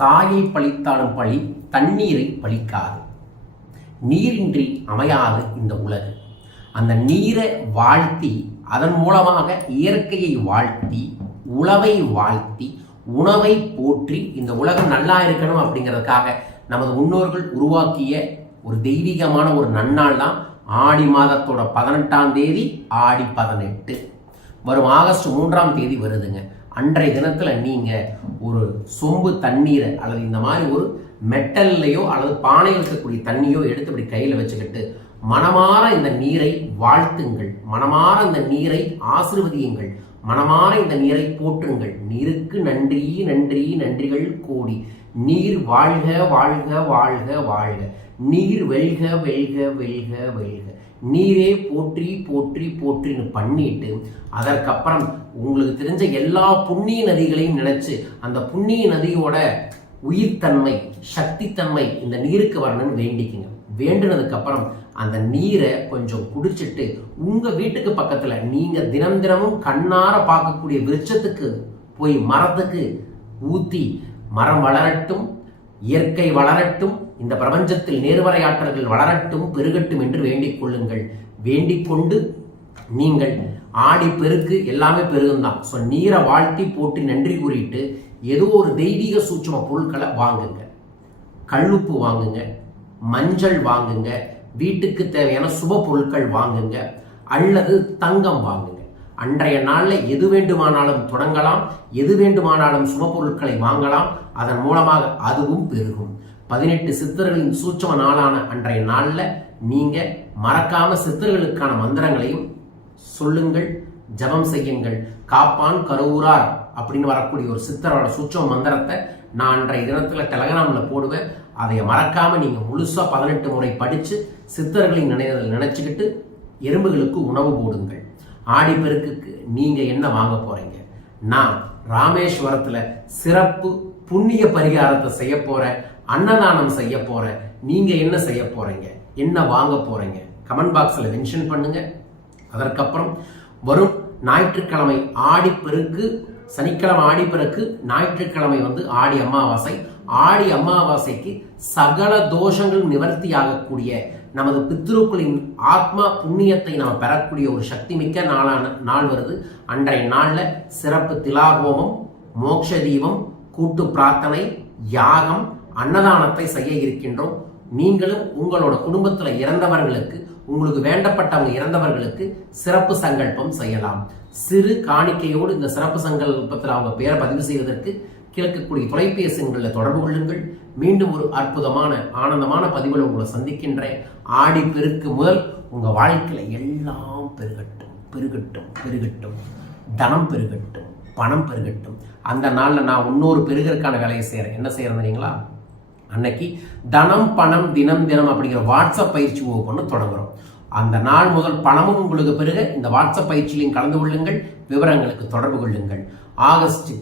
தாயை பழித்தாலும் பழி தண்ணீரை பழிக்காது. நீரின்றி அமையாது இந்த உலகு. அந்த நீரை வாழ்த்தி, அதன் மூலமாக இயற்கையை வாழ்த்தி, உழவை வாழ்த்தி, உணவை போற்றி இந்த உலகம் நல்லா இருக்கணும் அப்படிங்கிறதுக்காக நமது முன்னோர்கள் உருவாக்கிய ஒரு தெய்வீகமான ஒரு நன்னாள் தான் ஆடி மாதத்தோட 18ஆம் தேதி ஆடி 18. வரும் ஆகஸ்ட் 3ஆம் தேதி வருதுங்க. அன்றைய தினத்தில் நீங்கள் ஒரு சொம்பு தண்ணீரை அல்லது இந்த மாதிரி ஒரு மெட்டல்லையோ அல்லது பானையில் இருக்கக்கூடிய தண்ணியோ எடுத்து இப்படி கையில் வச்சுக்கிட்டு மனமாற இந்த நீரை வாழ்த்துங்கள், மனமாற இந்த நீரை ஆசீர்வதியுங்கள், மனமாற இந்த நீரை போற்றுங்கள். நீருக்கு நன்றி நன்றி நன்றிகள் கோடி. நீர் வாழ்க வாழ்க வாழ்க வாழ்க. நீர் வெல்க வெல்க வெல்க வெல்க. நீரே போற்றி போற்றி போற்றின்னு பண்ணிட்டு அதற்கப்புறம் உங்களுக்கு தெரிஞ்ச எல்லா புண்ணிய நதிகளையும் நினைச்சு அந்த புண்ணிய நதியோட உயிர்த்தன்மை சக்தித்தன்மை இந்த நீருக்கு வரணும்னு வேண்டிக்குங்க. வேண்டினதுக்கு அப்புறம் அந்த நீரை கொஞ்சம் குடிச்சிட்டு உங்க வீட்டுக்கு பக்கத்துல நீங்க தினம் தினமும் கண்ணார பார்க்கக்கூடிய விருட்சத்துக்கு போய் மரத்துக்கு ஊத்தி மரம் வளரட்டும், இயற்கை வளரட்டும், இந்த பிரபஞ்சத்தில் நேர்மறையாற்றல்கள் வளரட்டும், பெருகட்டும் என்று வேண்டிக் கொள்ளுங்கள். வேண்டிக் கொண்டு நீங்கள் ஆடி பெருக்கு எல்லாமே பெருகுந்தான். ஸோ நீரை வாழ்த்தி போட்டு நன்றி கூறிட்டு ஏதோ ஒரு தெய்வீக சூட்சும பொருட்களை வாங்குங்க. கல்லுப்பு வாங்குங்க, மஞ்சள் வாங்குங்க, வீட்டுக்கு தேவையான சுப பொருட்கள் வாங்குங்க, அல்லது தங்கம் வாங்குங்க. அன்றைய நாளில் எது வேண்டுமானாலும் தொடங்கலாம், எது வேண்டுமானாலும் சுப பொருட்களை வாங்கலாம். அதன் மூலமாக அதுவும் பெருகும். 18 சித்தர்களின் சூட்சம நாளான அன்றைய நாளில் நீங்க மறக்காம சித்தர்களுக்கான மந்திரங்களையும் சொல்லுங்கள், ஜபம் செய்யுங்கள். காப்பான் கருவூரார் அப்படின்னு வரக்கூடிய ஒரு சித்தரோட சூட்சம மந்திரத்தை நான் அன்றைய தினத்துல டெலகிராம்ல போடுவேன். அதை மறக்காம நீங்க முழுசா 18 முறை படிச்சு சித்தர்களின் நினைச்சுக்கிட்டு எறும்புகளுக்கு உணவு போடுங்கள். ஆடிப்பெருக்குக்கு நீங்க என்ன வாங்க போறீங்க? நான் ராமேஸ்வரத்துல சிறப்பு புண்ணிய பரிகாரத்தை செய்ய போறேன், அன்னதானம் செய்ய போறேன். நீங்க என்ன செய்ய போறீங்க, என்ன வாங்க போறீங்க? கமெண்ட் பாக்ஸ்ல மென்ஷன் பண்ணுங்க. அதற்கப்புறம் வரும் ஞாயிற்றுக்கிழமை ஆடிப்பெருக்கு, சனிக்கிழமை ஆடிப்பெருக்கு, ஞாயிற்றுக்கிழமை ஆடி அமாவாசை. ஆடி அமாவாசைக்கு சகல தோஷங்கள் நிவர்த்தி ஆகக்கூடிய நமது பித்ருக்களின் ஆத்மா புண்ணியத்தை நாம் பெறக்கூடிய ஒரு சக்தி மிக்க நாள் வருது. அன்றைய நாள்ல சிறப்பு திலாகோமம், மோட்ச தீபம், கூட்டு பிரார்த்தனை, யாகம், அன்னதானத்தை செய்ய இருக்கின்றோம். நீங்களும் உங்களோட குடும்பத்துல இறந்தவர்களுக்கு, உங்களுக்கு வேண்டப்பட்டவங்க இறந்தவர்களுக்கு சிறப்பு சங்கல்பம் செய்யலாம். சிறு காணிக்கையோடு இந்த சிறப்பு சங்கல்பத்தில் அவங்க பேரை பதிவு செய்வதற்கு கேட்கக்கூடிய தொலைபேசி எண்களில் தொடர்பு கொள்ளுங்கள். மீண்டும் ஒரு அற்புதமான ஆனந்தமான பதிவில் உங்களை சந்திக்கின்றேன். ஆடி பெருக்கு முதல் உங்க வாழ்க்கையில எல்லாம் பெருகட்டும் பெருகட்டும் பெருகட்டும். தனம் பெருகட்டும், பணம் பெருகட்டும். அந்த நாள்ல நான் இன்னொரு பெருகிறதுக்கான வேலையை செய்யறேன். என்ன செய்யறீங்களா? அன்னைக்கு தனம் பணம் தினம் தினம் அப்படிங்கிற வாட்ஸ்அப் பயிற்சி ஒவ்வொன்று தொடங்குறோம். அந்த நாள் முதல் பணமும் உங்களுக்கு பெருக இந்த வாட்ஸ்அப் பயிற்சியிலையும் கலந்து கொள்ளுங்கள். விவரங்களுக்கு தொடர்பு கொள்ளுங்கள். ஆகஸ்ட்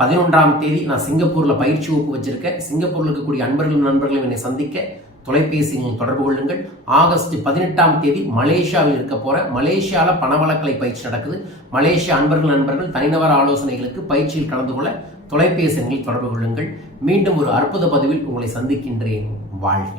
11ஆம் தேதி நான் சிங்கப்பூர்ல பயிற்சி வகுப்பு வச்சிருக்கேன். சிங்கப்பூர்ல இருக்கக்கூடிய நண்பர்களும் என்னை சந்திக்க தொலைபேசியில் தொடர்பு கொள்ளுங்கள். ஆகஸ்ட் 18ஆம் தேதி மலேசியாவில் இருக்க போற. மலேசியால பணவளக்கலை பயிற்சி நடக்குது. மலேசியா நண்பர்கள் தனிநபர் ஆலோசனைகளுக்கு பயிற்சியில் கலந்து கொள்ள தொலைபேசி எண்ணில் தொடர்பு கொள்ளுங்கள். மீண்டும் ஒரு அற்புத பதிவில் உங்களை சந்திக்கின்றேன். வாழ்க.